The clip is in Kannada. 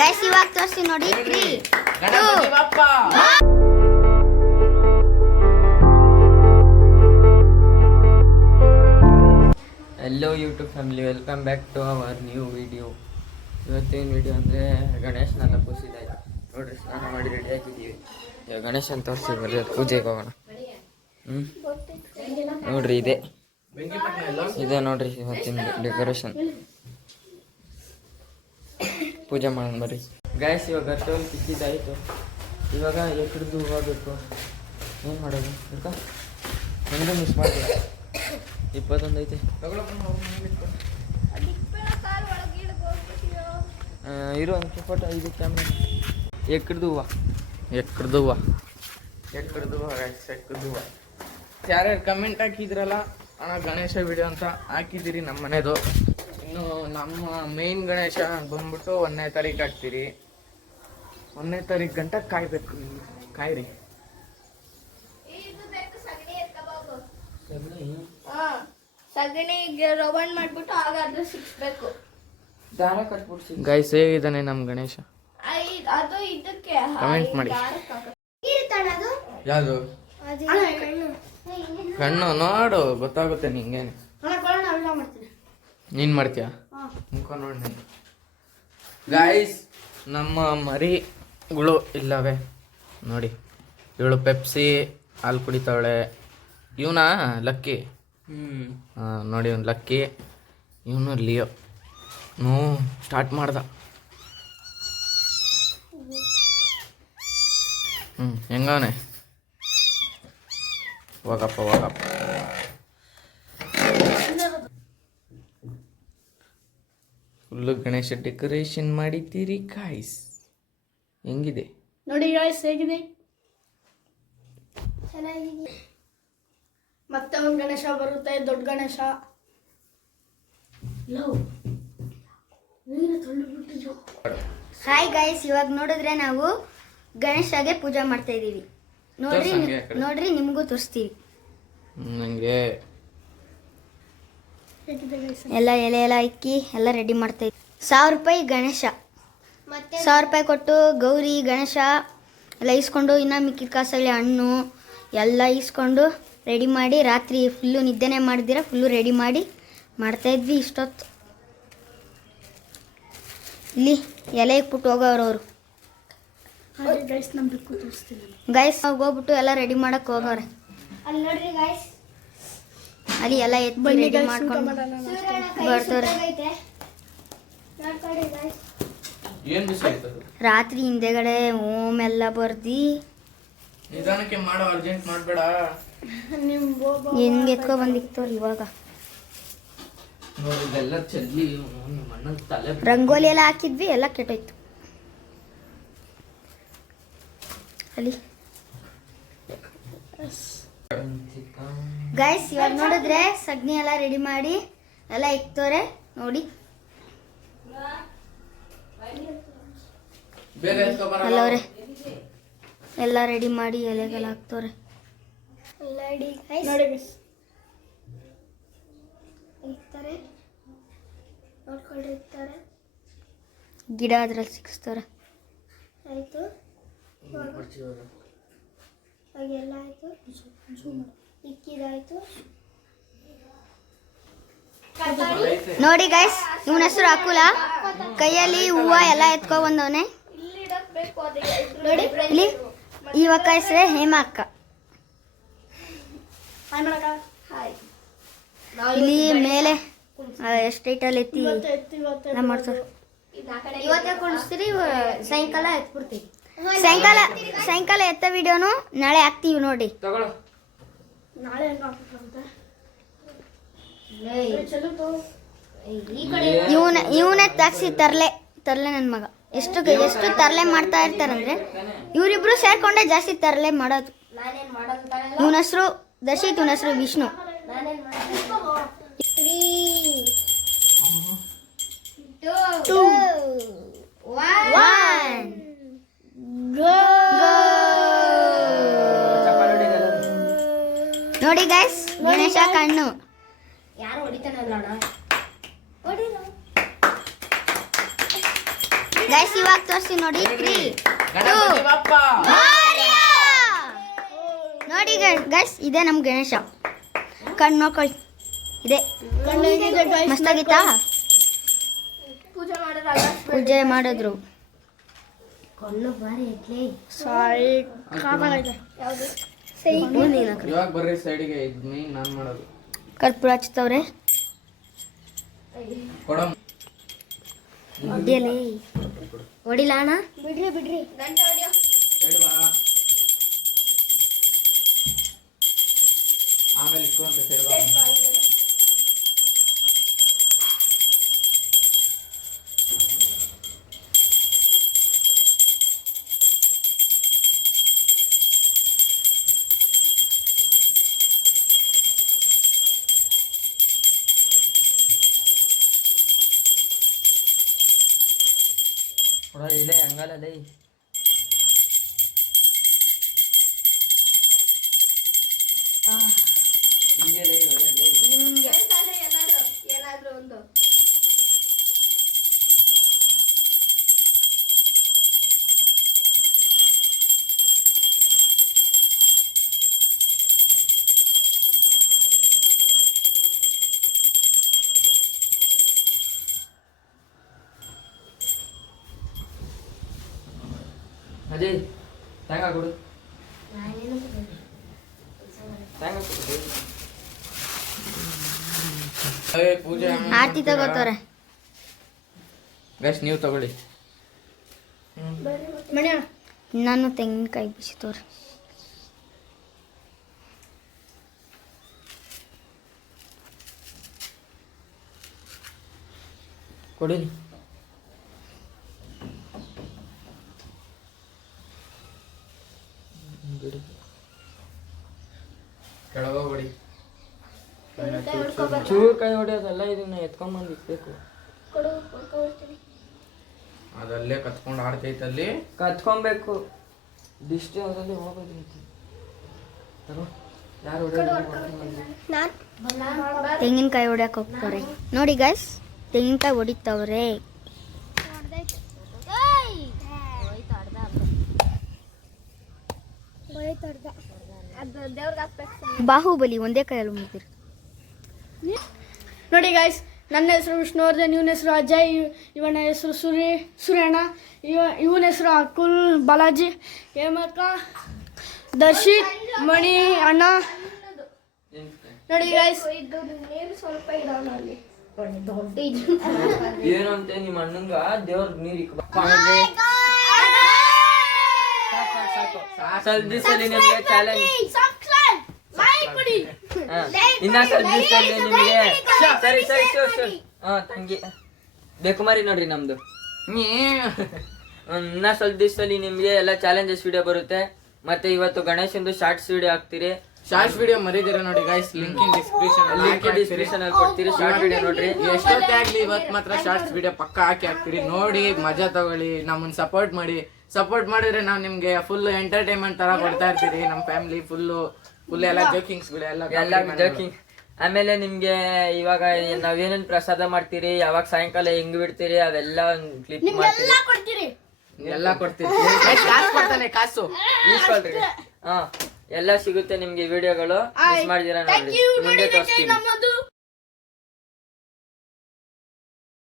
ಗೈಸ್ ಇವಾಗ ತೋರಿಸಿ ನೋಡಿ 3 Ganapati Bappa hello YouTube family, welcome back to our new video. ಇವತ್ತೇನು ವಿಡಿಯೋ ಅಂದರೆ ಗಣೇಶನೆಲ್ಲ ಕೂಸಿದ್ದಾಯ್ತು ನೋಡ್ರಿ, ಸ್ನಾನ ಮಾಡಿ ರೆಡಿ ಆಗಿದ್ದೀವಿ. ಇವಾಗ ಗಣೇಶನ ತೋರಿಸಿ ಬರ್ರಿ, ಪೂಜೆಗೆ ಹೋಗೋಣ. ನೋಡ್ರಿ ಇದೆ ನೋಡ್ರಿ ಇವತ್ತಿನ ಡೆಕೋರೇಷನ್. ಪೂಜೆ ಮಾಡೋಣ ಬರ್ರಿ ಗೈಸ್. ಇವಾಗ ಗಟ್ಟೋಲ್ ಕಿತ್ತಿದ್ದಾಯಿತು. ಇವಾಗ ಎಕ್ಕಡ್ದು ಹೋಗಬೇಕು. ಏನು ಮಾಡೋದು ಅಕ್ಕ? ಒಂದು ಮಿಸ್ ಮಾಡಿದೆ. 21 ಐತೆ ಇರೋ ಒಂದು ಫೋಟೋ ಇದು ಕ್ಯಾಮ್ರಾ. ಎಕ್ಕಡ್ದು ಹೂವು ಯಾರ್ಯಾರು ಕಮೆಂಟ್ ಹಾಕಿದ್ರಲ್ಲ ಅಣ್ಣ ಗಣೇಶ ವಿಡಿಯೋ ಅಂತ ಹಾಕಿದ್ದೀರಿ. ನಮ್ಮ ಮನೆದು ಇನ್ನು ನಮ್ಮ ಮೇನ್ ಗಣೇಶ ಬಂದ್ಬಿಟ್ಟು 1ನೇ ತಾರೀಕು ಹಾಕ್ತೀರಿ. 1ನೇ ತಾರೀಕು ಗಂಟ ಕಾಯ್ಬೇಕು. ಕಾಯ್ರಿ. ಸಗಣಿಗೆ ರೌಂಡ್ ಮಾಡ್ಬಿಟ್ಟು ಹಾಗಾದ್ರೆ ಸಿಕ್ಸ್ಬೇಕು. ದಾರ ಕಟ್ಬಿಟ್ಟು ಗೈಸ್ ಹೇಗಿದ್ದಾನೆ ನಮ್ಮ ಗಣೇಶ? ಅದು ಇದಕ್ಕೆ ಕಮೆಂಟ್ ಮಾಡಿ. ಯಾವುದು ಕಣ್ಣು ನೋಡು ಗೊತ್ತಾಗುತ್ತೆ ನಿಂಗೇನೆ. ನೀನ್ ಮಾಡ್ತೀಯ ಮುಖ ನೋಡಿ. ಗೈಸ್ ನಮ್ಮ ಮರಿಗಳು ಇಲ್ಲವೇ ನೋಡಿ. ಇವಳು ಪೆಪ್ಸಿ ಹಾಲು ಕುಡಿತಾವಳೆ. ಇವನಾ ಲಕ್ಕಿ. ನೋಡಿ ಇವನು ಲಕ್ಕಿ, ಇವನು ಲಿಯೋ. ಸ್ಟಾರ್ಟ್ ಮಾಡ್ದ. ಹೆಂಗವನೆ? ಹೋಗಪ್ಪ. ಫುಲ್ಲು ಗಣೇಶ ಡೆಕೋರೇಷನ್ ಮಾಡಿದ್ದೀರಿ ಗಾಯ್ಸ್. ಹೆಂಗಿದೆ ನೋಡಿ ಗಾಯ್ಸ್, ಹೇಗಿದೆ? ಚೆನ್ನಾಗಿದೆ. ಮತ್ತೆ ಒಂದು ಗಣೇಶ ಬರುತ್ತೆ, ದೊಡ್ಡ ಗಣೇಶ. ಹಾಯ್ ಗೈಸ್, ಇವಾಗ ನೋಡಿದ್ರೆ ನಾವು ಗಣೇಶಗೆ ಪೂಜೆ ಮಾಡ್ತಾ ಇದೀವಿ. ನೋಡ್ರಿ ನಿಮಗೂ ತೋರಿಸ್ತೀವಿ. ನನಗೆ ಎಲ್ಲ ಎಲೆ ಎಲ್ಲ ಇಕ್ಕಿ ಎಲ್ಲ ರೆಡಿ ಮಾಡ್ತಾ ಇದ್ವಿ. 1000 ರೂಪಾಯಿ ಗಣೇಶ, 1000 ರೂಪಾಯಿ ಕೊಟ್ಟು ಗೌರಿ ಗಣೇಶ ಎಲ್ಲ ಇಸ್ಕೊಂಡು, ಇನ್ನು ಮಿಕ್ಕಿದ ಕಾಸಲ್ಲಿ ಹಣ್ಣು ಎಲ್ಲ ಇಸ್ಕೊಂಡು ರೆಡಿ ಮಾಡಿ ರಾತ್ರಿ ಫುಲ್ಲು ನಿದ್ದೆನೆ ಮಾಡಿದಿರ ಫುಲ್ಲು ರೆಡಿ ಮಾಡಿ ಮಾಡ್ತಾಯಿದ್ವಿ. ಇಷ್ಟೊತ್ತು ಇಲ್ಲಿ ಎಲೆ ಇಕ್ಬಿಟ್ಟು ಹೋಗೋರು ಅವರು. ಗೈಸ್ ಹೋಗ್ಬಿಟ್ಟು ಎಲ್ಲ ರೆಡಿ ಮಾಡಕ್ಕೆ ಹೋಗೋರೆ. ಅಲ್ಲಿ ನೋಡ್ರಿ ಗೈಸ್, ಅಲ್ಲಿ ಎಲ್ಲ ಎತ್ತಿ ರೆಡಿ ಮಾಡ್ಕೊಂಡು ಬರ್ತಾರೆ. ರಾತ್ರಿ ಹಿಂದೆಗಡೆ ಓಮ್ ಎಲ್ಲ ಬರ್ದಿ ನಿಧಾನಕ್ಕೆ ಮಾಡೋ, ಅರ್ಜೆಂಟ್ ಮಾಡಬೇಡ. ಹೆಂಗೆ ಎತ್ಕೊ ಬಂದಿಕ್ತವ್ರಿ ಇವಾಗ. ರಂಗೋಲಿ ಎಲ್ಲ ಹಾಕಿದ್ವಿ, ಎಲ್ಲ ಕೆಟ್ಟೋಯ್ತು ಅಲ್ಲಿ. ಗೈಸ್ ಇವಾಗ ನೋಡಿದ್ರೆ ಸಗಣಿ ಎಲ್ಲ ರೆಡಿ ಮಾಡಿ ಎಲ್ಲ ಇಕ್ತವ್ರೆ ನೋಡಿ. ಅಲ್ಲವ್ರೆ ಎಲ್ಲ ರೆಡಿ ಮಾಡಿ ಎಲೆಗೆಲ್ಲ ಹಾಕ್ತವ್ರೆ. ಗಿಡ ಅದ್ರಲ್ಲಿ ಸಿಕ್ಸ್ತಾರೆ. ಆಯ್ತು, ಹಾಗೆಲ್ಲ ಆಯ್ತು, ಇಕ್ಕಿದಾಯ್ತು. ನೋಡಿ ಗೈಸ್, ಇವನ ಹೆಸರು ಅಕುಲ. ಕೈಯಲ್ಲಿ ಹೂವು ಎಲ್ಲ ಎತ್ಕೊ ಬಂದವನೆ ನೋಡಿ. ಇಲ್ಲಿ ಈ ಅಕ್ಕ ಹೆಸರೇ ಹೇಮಾ ಅಕ್ಕ. ಇಲ್ಲಿ ಮೇಲೆ ಸ್ಟ್ರೈಟಲ್ಲಿ ಎತ್ತಿ ಮಾಡ್ತಾರೆ. ಇವತ್ತೇ ಕುಣಿಸ್ತೀರಿ, ಸಾಯಂಕಾಲ ಎತ್ಬಿಡ್ತೀವಿ. ಸಾಯಂಕಾಲ ಎತ್ತ ವಿಡಿಯೋನು ನಾಳೆ ಹಾಕ್ತೀವಿ ನೋಡಿ. ಇವನೇ ತಾಕ್ಸಿ ತರ್ಲೆ ನನ್ನ ಮಗ. ಎಷ್ಟು ತರಲೆ ಮಾಡ್ತಾ ಇರ್ತಾರಂದ್ರೆ ಇವರಿಬ್ರು ಸೇರ್ಕೊಂಡೆ ಜಾಸ್ತಿ ತರಲೆ ಮಾಡೋದು. ಇವನ ಹೆಸರು ದರ್ಶಿತ್, ಇವನ ಹೆಸರು ವಿಷ್ಣು. 3, 2, 1 ಗೋ. ನೋಡಿ ಗೈಸ್, ಗಣೇಶ ಕಣ್ಣು ಯಾರು ಹೊಡಿತಾನಲ್ಲ. ಗೈಸ್ ಇವಾಗ ತೋರಿಸಿ ನೋಡಿ 3 ಗಣಪತಿ ಬಪ್ಪ ನೋಡಿ ಗೈಸ್ ಇದೆ ನಮ್ಮ ಗಣೇಶ ಕಣ್ಣು ನೋಡ್ಕೊಳ್ಳಿ ಇದೆ ಮಸ್ತಾಗಿತ್ತಾ ಪೂಜೆ ಮಾಡಿದ್ರು ಇವಾಗ ಬರ್ರಿ ಸೈಡಿಗೆ ಇದು ಮೇನ್ ನಾನು ಮಾಡೋದು ಕರ್ಪೂರ ಹಚ್ತವ್ರೆ ಕೊಡಮ್ ಹೊಡಿಯಲಿ ಹೊಡಿಲ್ಲ ಅಣ್ಣ ಬೇಡವಾ ಆಮೇಲೆ ಇಟ್ಕೊಂತ ಸೇರ್ವಾ ಇಲ್ಲೇ ಹಂಗಲ್ಲ ಏನಾದ್ರೂ ಒಂದು ಅಜಯ್ ತೇಂಗ ಕೊಡು ತೇಂಗ ಕೊಡು ಪೂಜೆ ಆರತಿ ತಗೋತಾರೆ ಗೈಸ್ ನೀವು ತಗೊಳ್ಳಿ ನಾನು ತೆಂಗಿನಕಾಯಿ ಬಿಸಿತವ್ರೆ ಕೊಡಿ ಕೆಳಗೋಗ್ಬಿಡಿ ಚೂರು ಕೈ ಹೊಡೆಯೋದಲ್ಲ ಇದನ್ನ ಎತ್ಕೊಂಡ್ಬಂದು ಇಕ್ಬೇಕು ಅದಲ್ಲೇ ಕತ್ಕೊಂಡು ಆಡ್ತೈತಲ್ಲಿ ಕತ್ಕೊಬೇಕು ದಿಷ್ಟಿ ಅದರಲ್ಲಿ ಹೋಗೋದೈತಿ ತಗೋ ಯಾರು ಹೊಡೆಯೋದು ತೆಂಗಿನಕಾಯಿ ಹೊಡ್ಯಕ್ಕೆ ಹೋಗ್ತಾರೆ ನೋಡಿ ಗೈಸ್ ತೆಂಗಿನಕಾಯಿ ಹೊಡಿತವ್ರೆ ಬಾಹುಬಲಿ ಒಂದೇ ಕೈಯಲ್ಲಿ ಮುಗಿದ್ರು ನೋಡಿ ಗೈಸ್ ನನ್ನ ಹೆಸರು ವಿಷ್ಣುವರ್ಧನ್ ಇವನ ಹೆಸರು ಅಜಯ್ ಇವನ ಹೆಸರು ಸುರೇಣ ಇವನ ಹೆಸರು ಅಕುಲ್ ಬಾಲಾಜಿ ಹೇಮಕ ದರ್ಶಿತ್ ಮಣಿ ಅಣ್ಣ ನೋಡಿ ಗೈಸ್ ಏನಂತೆ ನಿಮ್ಮ ಅಣ್ಣಂಗ ದೇವ್ರ ನೀರ್ ಇಕ್ಬೇಕು ಸ್ವಲ್ಪ ದಿವಸದಲ್ಲಿ ನಿಮ್ಗೆ ಚಾಲೆಂಜ್ ಇನ್ನ ಸ್ವಲ್ಪ ದಿವಸದಲ್ಲಿ ನಿಮ್ಗೆ ಸರಿ ಸರಿ ಸರಿ ಹಾ ತಂಗಿ ಬೇಕುಮಾರಿ ನೋಡ್ರಿ ನಮ್ದು ಇನ್ನ ಸ್ವಲ್ಪ ದಿವಸದಲ್ಲಿ ನಿಮ್ಗೆ ಎಲ್ಲ ಚಾಲೆಂಜಸ್ ವಿಡಿಯೋ ಬರುತ್ತೆ ಮತ್ತೆ ಇವತ್ತು ಗಣೇಶಂದು ಶಾರ್ಟ್ಸ್ ವಿಡಿಯೋ ಹಾಕ್ತೀರಿ ಶಾರ್ಟ್ಸ್ ವಿಡಿಯೋ ಮರಿದಿರ ನೋಡಿ ಗೈಸ್ ಲಿಂಕ್ ಇನ್ ಡಿಸ್ಕ್ರಿಪ್ಷನ್ ಅಲ್ಲಿ ಕೊಡ್ತೀರಿ ಶಾರ್ಟ್ ವಿಡಿಯೋ ನೋಡ್ರಿ ಎಷ್ಟೊತ್ತೇ ಆಗ್ಲಿ ಇವತ್ತು ಮಾತ್ರ ಶಾರ್ಟ್ಸ್ ವಿಡಿಯೋ ಪಕ್ಕ ಹಾಕ್ತೀರಿ ನೋಡಿ ಮಜಾ ತಗೊಳ್ಳಿ ನಮ್ಮನ್ನ ಸಪೋರ್ಟ್ ಮಾಡಿದ್ರೆ ನಾವು ನಿಮ್ಗೆ ಫುಲ್ ಎಂಟರ್ಟೈನ್ಮೆಂಟ್ ತರ ಕೊಡ್ತಾ ಇರ್ತೀರಿ ನಮ್ಮ ಫ್ಯಾಮಿಲಿ ಫುಲ್ ಎಲ್ಲ ಜೋಕಿಂಗ್ಸ್ ಎಲ್ಲ ಜೋಕಿಂಗ್ ಆಮೇಲೆ ನಿಮ್ಗೆ ಇವಾಗ ನಾವೇನೇನ್ ಪ್ರಸಾದ ಮಾಡ್ತೀರಿ ಯಾವಾಗ ಸಾಯಂಕಾಲ ಹೆಂಗ್ ಬಿಡ್ತೀರಿ ಅವೆಲ್ಲ ಕ್ಲಿಪ್ ಮಾಡ್ತೀರಿ ಎಲ್ಲ ಕೊಡ್ತೀರಿ ಕಾಸು ಈಸ್ಕೊಳ್ರಿ ಹಾ ಎಲ್ಲ ಸಿಗುತ್ತೆ ನಿಮ್ಗೆ ವಿಡಿಯೋಗಳು ಮಿಸ್ ಮಾಡಿದಿರ ನೋಡ್ರಿ ಮುಂದೆ ತೋರಿಸ್ತೀನಿ